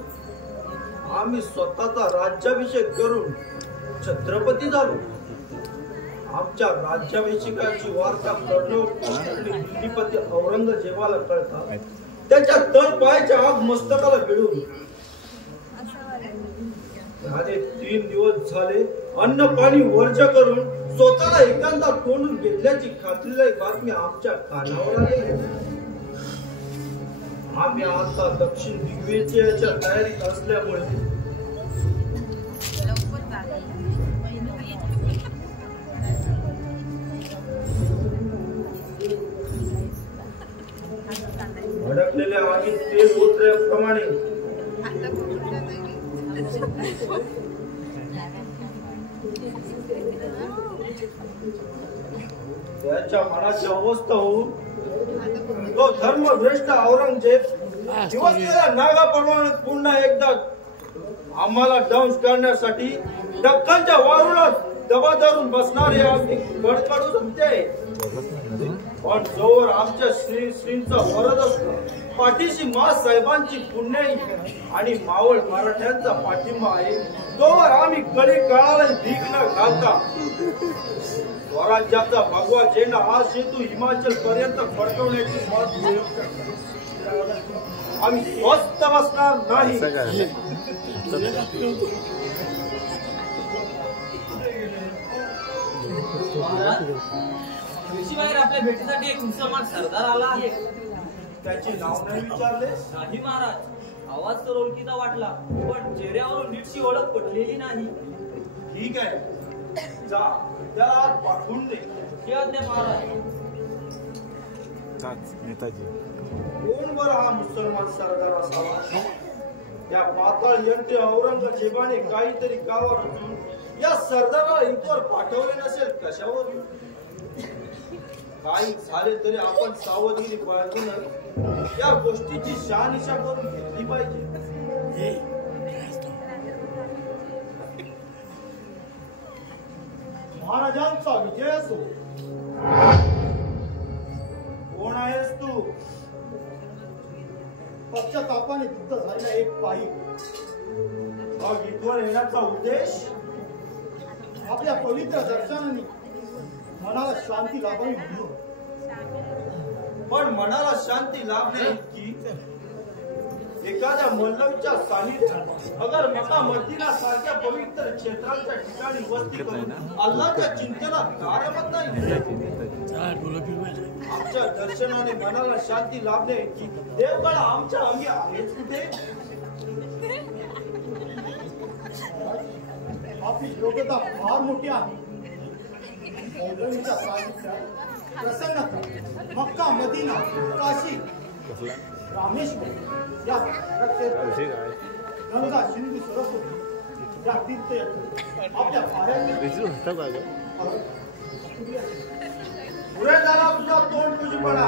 आम्ही स्वतःचा राज्याभिषेक करून छत्रपती झालो. आमच्या राज्याभिषेकाची वार्ता दिल्लीपती औरंगजेबाला कळतात त्याच्या तळपायाच्या आग मस्तकाला भिडून झाले 3 दिवस झाले. अन्न पाणी वर्ज करून स्वतःला एकांतात कोंडून घेतल्याची खात्रीदायक बातमी आमच्या कानावर आली. आम्ही आता दक्षिण दिग्विजयाच्या तयारीत असल्यामुळे भडकलेल्या आगीत तेल ओतल्याप्रमाणे त्याच्या मनाची अवस्था होऊन तो धर्मभ्रष्ट औरंगजेब दिवसला नागाप्रमाणे पुन्हा एकदा आम्हाला डाऊन करण्यासाठी दख्खनच्या वारुळात दबा धरून बसणारे आम्ही कडकडू जमते. पण जोवर आमच्या श्रींचा वरद असतो, पाठीशी मा साहेबांची पुण्याई आणि मावळ मराठ्यांचा पाठिंबा आहे, तोवर आम्ही कडी काळाला भीक न घालता स्वराज्याचा भगवा झेंडा हा सेतू हिमाचल पर्यंत फडकवण्याची मत आम्ही स्वस्त बसणार नाही. बाहेर आपल्या भेटीसाठी एक मुसलमान सरदार आला आहे. त्याचे नाव नाही विचारले? नाही महाराज, आवाज तर ओळखीचा वाटला, पण चेहऱ्यावरून नीटशी ओळख पटलेली नाही. ठीक आहे, जा त्याला पाठवून दे. हे आज्ञा महाराज. नेताजी कोण बरं हा मुसलमान सरदार असावा? त्या पाताळ यंत्रे औरंगजेबाने काहीतरी गावा रचून या सरदाराला इथवर पाठवले नसेल कशावर? काही झाले तरी आपण सावधगिरी बाळगून या गोष्टीची शहानिशा करून घेतली पाहिजे. महाराजांचा विजय असो. कोण आहेस तू? पश्चातापाने युद्ध झालेला एक पायी. मग इथवर येण्याचा उद्देश? आपल्या पवित्र दर्शनाने मनाला शांती लाभावी म्हणून. पण मनाला शांती लाभणे इतकी एखाद्या मल्लवीच्या सानिध्यात अगर मका मदीना सारख्या पवित्र क्षेत्रांच्या ठिकाणी वस्ती करून अल्लाहच्या चिंतनात कार्यरत नाही. आमच्या दर्शनाने मनाला शांती लाभणे इतकी देवगड आमच्या अंगी आहेच कुठे? आपली योग्यता फार मोठी आहे. मौलवीच्या सानिध्यात प्रसन्नता मक्का मदीना काशी रामेश्वर या गंगा सिंधू सरस्वती या तीर्थयात्रा आपल्या पायांनी पुढे झाला तुझा तोंड तुझपणा.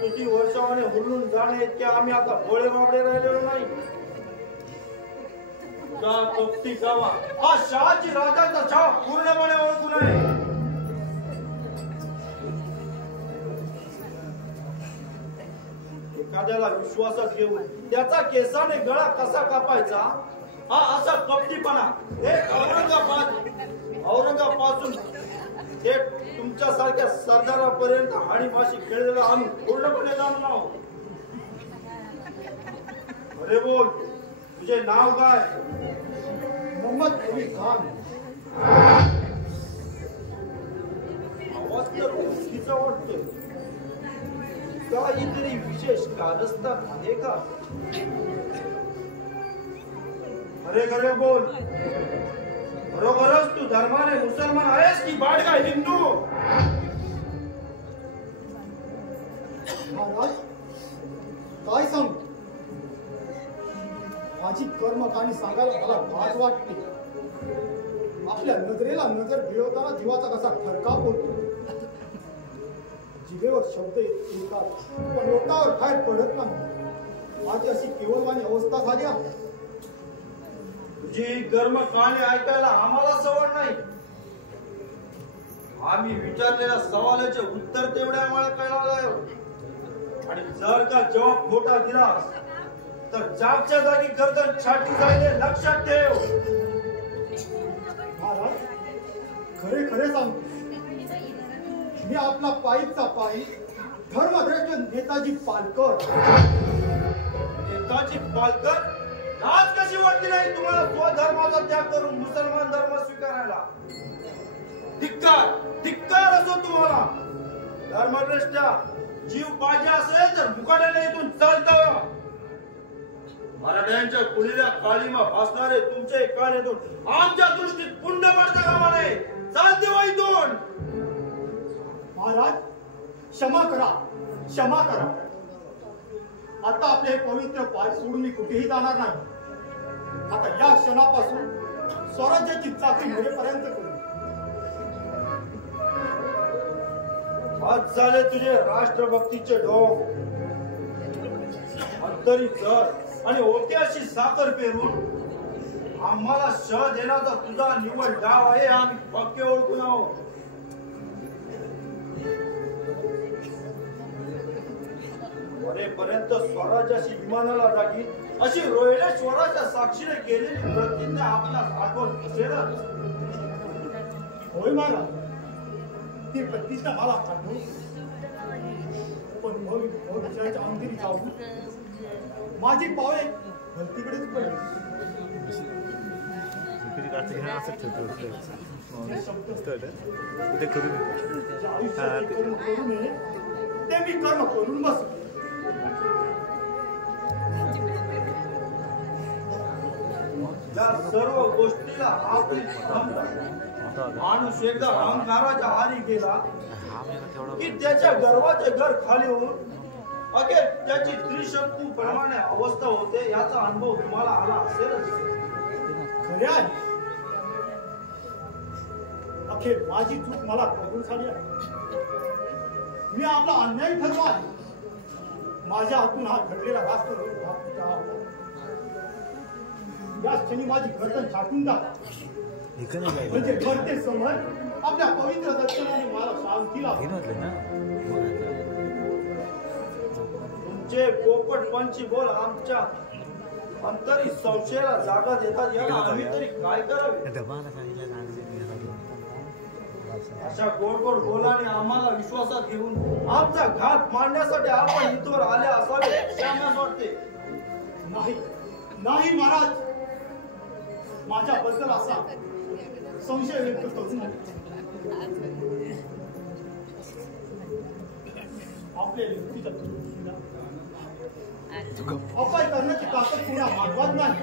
किती वर्षाने हुरळून जाणे इतके आम्ही आता भोळे बाबडे राहिलेलो नाही. कपटी गावा हा शहाजी राजाचा छाप पूर्णपणे ओळखू नये. एखाद्याला विश्वासात घेऊन त्याचा केसाने गळा कसा कापायचा हा असा कपटीपणा हे औरंगापासून हे तुमच्या सारख्या सरदारापर्यंत हाडीमाशी खेळलेला आम्ही पूर्णपणे जाणून आहोत. अरे बोल, तुझे नाव काय? मोहम्मद अली खान. आवाज तर ओळखीचा वाटतोय. काहीतरी विशेष कारस्थान आहे का? अरे खरे बोल, बरोबरच तू धर्माने मुसलमान आहेस की बाळगा हिंदू? महाराज काय सांगू? माझी कर्मकाणी सांगायला मला लाज वाटते. आपल्या नजरेला नजर भिडवताना जीवाचा कसा थरकाप होतो. जिभेवर शब्द येतात पण लोकांवर बाहेर पडत नाही. माझी अशी केवलवाणी अवस्था झाली आहे. तुझी कर्म कहाणी ऐकायला आम्हाला सवड नाही. आम्ही विचारलेल्या सवालाचे उत्तर तेवढे आम्हाला कळणार आहे. आणि जर का जवाब खोटा दिलास तर जागच्या जागी गर्दन छाटी जाईल हे लक्षात ठेव. महाराज खरे खरे सांगतो, मी आपला पायीचा पायी धर्मश्रेष्ठ नेताजी पालकर. नेताजी पालकर? लाज कशी वाटली नाही तुम्हाला स्वधर्माचा त्याग करून मुसलमान धर्म स्वीकारायला? धिक्कार धिक्कार असो तुम्हाला. धर्मश्रेष्ठा, जीव पाहिजे असेल तर मुकाट्याने इथून चालतं. मराठ्यांच्या कुलीला काळीमा भासणारे तुमचे कान येथून आमच्या दृष्टीत पुंड पडता कामा नये. चालते वा इथून. महाराज क्षमा करा, क्षमा करा. आता आपले हे पवित्र पाय सोडून मी कुठेही जाणार नाही. आता या क्षणापासून स्वराज्याची चाकरी मिळेपर्यंत करू. आज झाले तुझे राष्ट्रभक्तीचे ढोक अंतरी चर आणि ओके अशी साखर पेरून आम्हाला श देण्याचा तुझा निवड डाव आहे आम्ही पक्के ओळखून आहोत. पर्यंत स्वराज्याशी विमानाला जागी अशी रोहिडेश्वराच्या साक्षीने केलेली प्रतिज्ञा आपणास आठवत असेलच. होय मला ती प्रतिष्ठा मला आठवू पण विषयाच्या अंतरी जाऊ माझी पावले भलतीकडेच पडली. करू नये ते मी कर्म करून बस. या सर्व गोष्टीला आपली क्षमता माणूस एकदा अहंकाराच्या आरी गेला की त्याच्या गर्वाचे घर खाली होऊन अखेर त्याची त्रिशंकू प्रमाणे अवस्था होते. याचा अनुभव तुम्हाला आला असेलच. खरे आहे अखेर माझी चूक मला कबूल झाली आहे. मी आपला अन्याय ठरवा आहे. माझ्या हातून हा घडलेला राष्ट्र या क्षणी माझी गर्दन छाटून टाका म्हणजे घडते समोर आपल्या पवित्र दर्शनाने मला शांतीला. तुमचे पोपटपंची बोल आमच्या अंतरी संशयाला जागा देतात. याला आम्ही तरी काय करावे. अशा गोड गोड बोलाने आम्हाला विश्वासात घेऊन आमचा घात मांडण्यासाठी आपण इथवर आले असावे असे आम्हाला वाटते. नाही नाही महाराज माझ्याबद्दल असा संशय व्यक्त करू नये. आपल्या युक्तीच्या अपाय करण्याची ताकद पुन्हा मागवत नाही.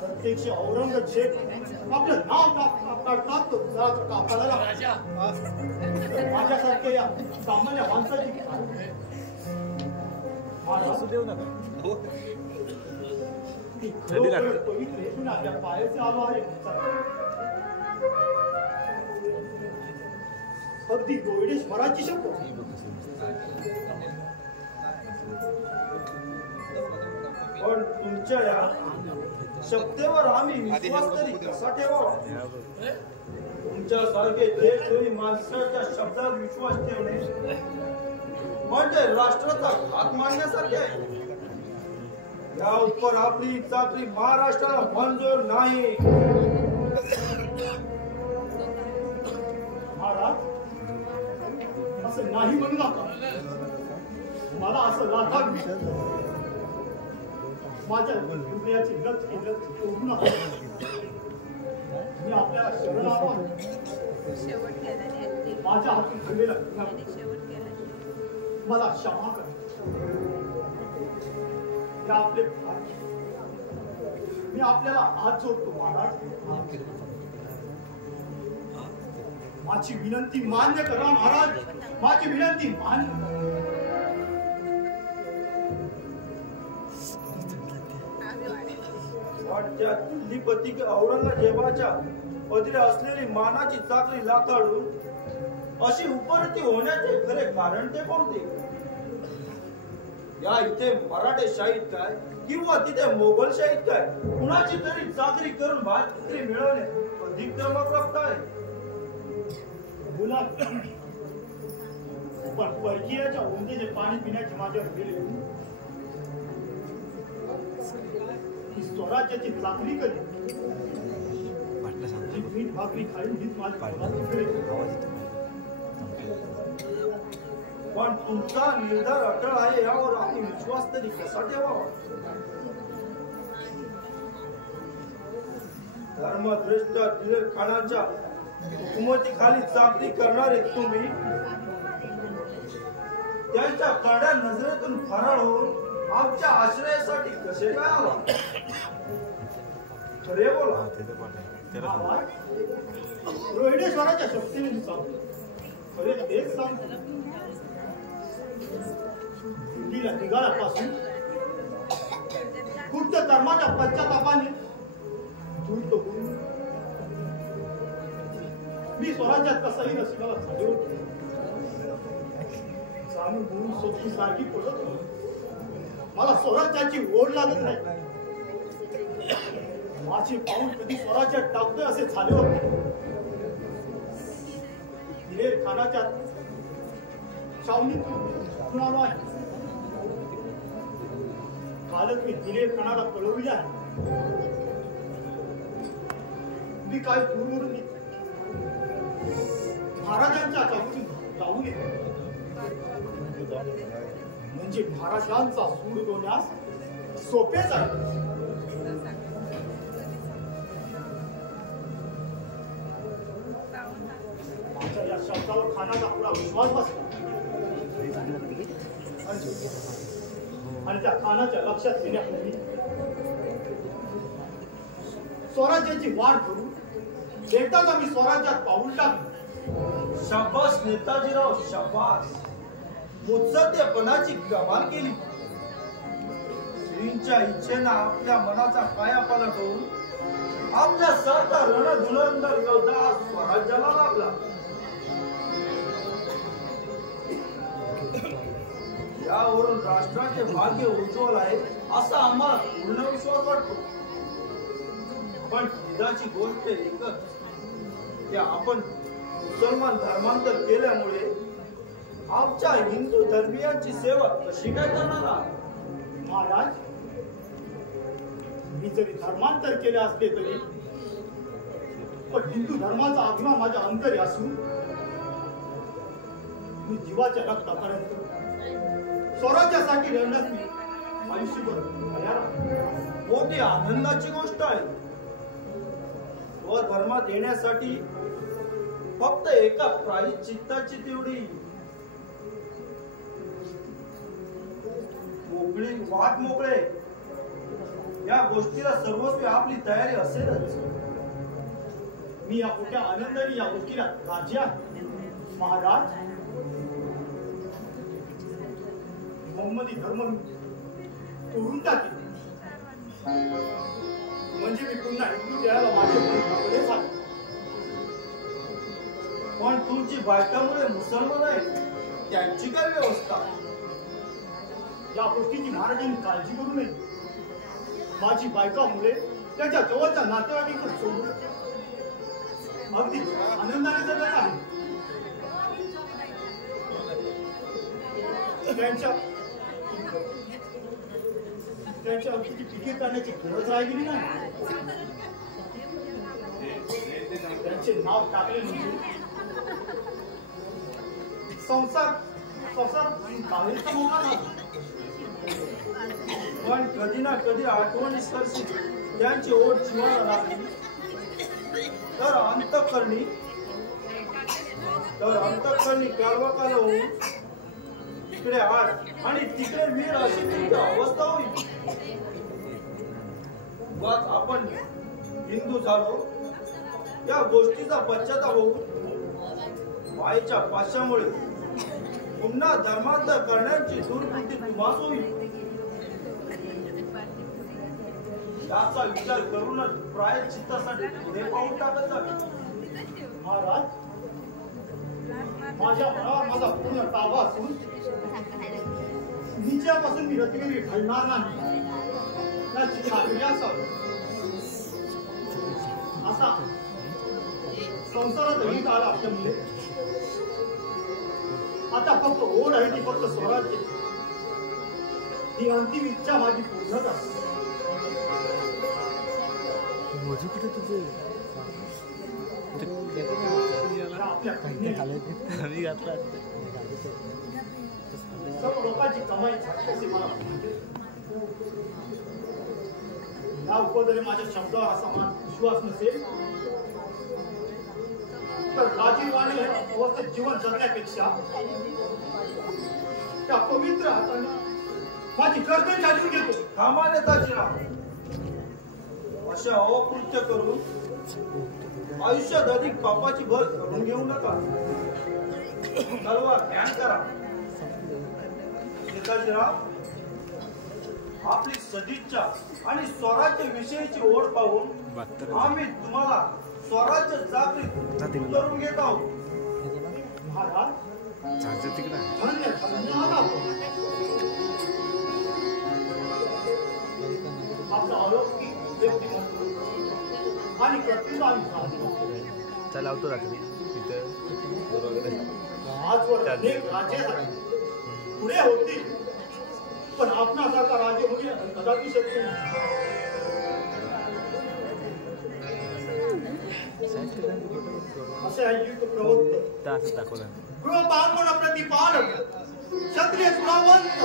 प्रत्यक्ष औरंगजेब आपलं नाव टाकतो माझ्यासारख्या या सामान्य माणसाची पवित्र येथून आपल्या पायाचे आलो आहे. अगदी गोविडेश्वराची शपथ. पण तुमच्या या शब्देवर आम्ही विश्वास तरी कसा ठेवावा. तुमच्यासारखे देशद्रोही माणसाच्या शब्दात विश्वास ठेवणे म्हणजे राष्ट्राचा घात मानण्यासारखे आहे. या उपर आपली चाकरी महाराष्ट्राला मंजूर नाही. महाराज असं नाही म्हणू नका. मला असं लाथा माझ्या हृदयाची गत तोडू नका. मी आपल्याला शरण आलो. माझ्या हातून घडलेला मला क्षमा करा. आपले मी आपल्याला हात जोडतो महाराज. माझी विनंती मान्य करा महाराज. माझी विनंती मान्य त्या दिल्लीपती औरंगजेबाच्या पदरी असलेली मानाची चाकरी लाथाडून अशी उपरती होण्याचे खरे कारण ते कोणते. या इथे मराठे शाहीत काय किंवा तिथे मोगल शाहीत काय कुणाची तरी चाकरी करून भातरी मिळवणे अधिक क्रमप्राप्त आहे. बोला पण परकीयाच्या ओंदेचे पाणी पिण्याची माझ्यावर गेले. स्वराज्याची चाकरी करी मीठ भाकरी खाईल हीच माझी पण तुमचा निर्धार अटळ आहे यावर आम्ही विश्वास तरी कसा ठेवावा. धर्मश्रेष्ठ दिलेर खानाच्या हुकुमतीखाली चाकरी करणारे तुम्ही त्यांच्या कडा नजरेतून फरार होऊन आमच्या आश्रयासाठी कसे काय आला. खरे बोला. रोहिडेश्वराच्या शक्तीने मी सांगतो. खरे तेच सांगतो. दिल्लीला निघाल्यापासून गुप्त धर्माच्या पश्चातापाने धूर्त होऊन मी स्वराज्यात कसाही नशिबाला झाले होते. जाणून म्हणून सोपी सारखी पडत मला स्वराज्याची ओढ लागत नाही. माझे पाऊल कधी स्वराज्यात टाकतोय असे झाले होते. दिलेर खानाच्या छावणीतून आलो आहे. कालच मी दिलेर खानाला कळवले आहे. मी काय दूरवरून महाराजांच्या चौकीतून जाऊन येतो. म्हणजे महाराजांचा सूड उडवण्यास सोपे जाईल. माझ्या या शब्दावर खानाचा पुरा विश्वास बसला आणि त्या खानाच्या लक्षात येण्यापूर्वी स्वराज्याची वाढ करून एकदाच आम्ही स्वराज्यात पाऊल टाकलं. शाबास नेताजीराव, शाबास. मुत्सद्देपणाची कमाल केली. श्रींच्या इच्छेनं आपल्या मनाचा कायापालट होऊन आपल्या सारखा रणधुरंधर योद्धा स्वराज्याला लाभला. यावरून राष्ट्राचे भाग्य उज्ज्वल आहे असा आम्हाला पूर्ण विश्वास वाटतो. पण खिदाची गोष्ट एकच की आपण मुसलमान धर्मांतर केल्यामुळे आमच्या हिंदू धर्मीयांची सेवा कशी काय करणार आहात? महाराज, मी जरी धर्मांतर केले असले तरी पण हिंदू धर्माचा अभिमान माझ्या अंतरी असून मी जीवाच्या रक्तापर्यंत स्वराज्यासाठी लढण्यास मी आयुष्यभर तयार आहे. मोठी आनंदाची गोष्ट आहे. स्वधर्मात येण्यासाठी फक्त एका प्रायश्चित्ताची तेवढी मोकळी वाट मोकळे या गोष्टीला सर्वस्वी आपली तयारी असेलच. मी या मोठ्या आनंदाने या गोष्टीला राजी आहे. महाराज, मोहम्मदी धर्म तोडून टाकेल म्हणजे मी पुन्हा हिंदू द्यायला माझे मन झाले. पण तुमची बायकामुळे मुसलमान आहेत, त्यांची काय व्यवस्था? या गोष्टीची महाराजांनी काळजी करू नये. माझी बायकामुळे त्याच्या जवळच्या नातेवाईकांकडे सोडून अगदी आनंदाने जगत आहे. त्यांच्या अगदी फिकीर करण्याची गरज राहिली नाही. त्यांचे नाव टाकले म्हणजे संसार काळीचा मोठा झाला. पण कधी ना कधी आठवणीस करशी त्यांची ओढ जीवाला लागली तर अंतःकरणी कालवा काल होऊन इकडे आड आणि तिकडे वीर अशी तुमची अवस्था होईल. उगाच आपण हिंदू झालो या गोष्टीचा पश्चाताप होऊन मायेच्या पाशामुळे पुन्हा धर्मांतर करण्याची दुर्बुद्धी तुम्हास होईल. याचा विचार करूनच प्रायश्चित्तासाठी पुढे पाऊल टाकत जावे. महाराज, माझ्या मनावर माझा पूर्ण ताबा असून निच्यापासून मी रत्नेरी घडणार नाही याची खात्री असावी. असा संसारात ही काळ असल्यामुळे आता फक्त ओढ आहे ती फक्त स्वराज्य. ही अंतिम इच्छा माझी पूर्ण झाली. आपल्या सर्व लोकांची कमाई असे मला या उपदरे माझ्या शब्दावर असा विश्वास नसेल तर राजीवाने अवस्थेत जीवन जगण्यापेक्षा त्या पवित्र हाताने माझी गर्दन छाटून घेतो. थांबा नेताजीराव, अशा अकृत्य करून आयुष्यात अधिक पापाची भर करून घेऊ नका. तलवार ध्यान करा. नेताजीराव, आपली सदिच्छा आणि स्वराज्य विषयीची ओढ पाहून आम्ही तुम्हाला स्वराज्य जागृत करून घेत आहोत. महाराज चार्जर तिकडे आहे. धन्य धन्य आहात आपण. आपलं अलौकिक व्यक्तिमत्व आणि प्रतिभा आम्ही पाहतो. चला लावतो रात्री तिथं आजवर अनेक राजे झाले, पुढे होतील, पण आपणासारखा राजे होणे कदापि शक्य नाही. असे आहे युद्ध प्रवृत्त, असं दाखवलं. गृह बांधून प्रतिपालक, क्षत्रिय कुलावंत,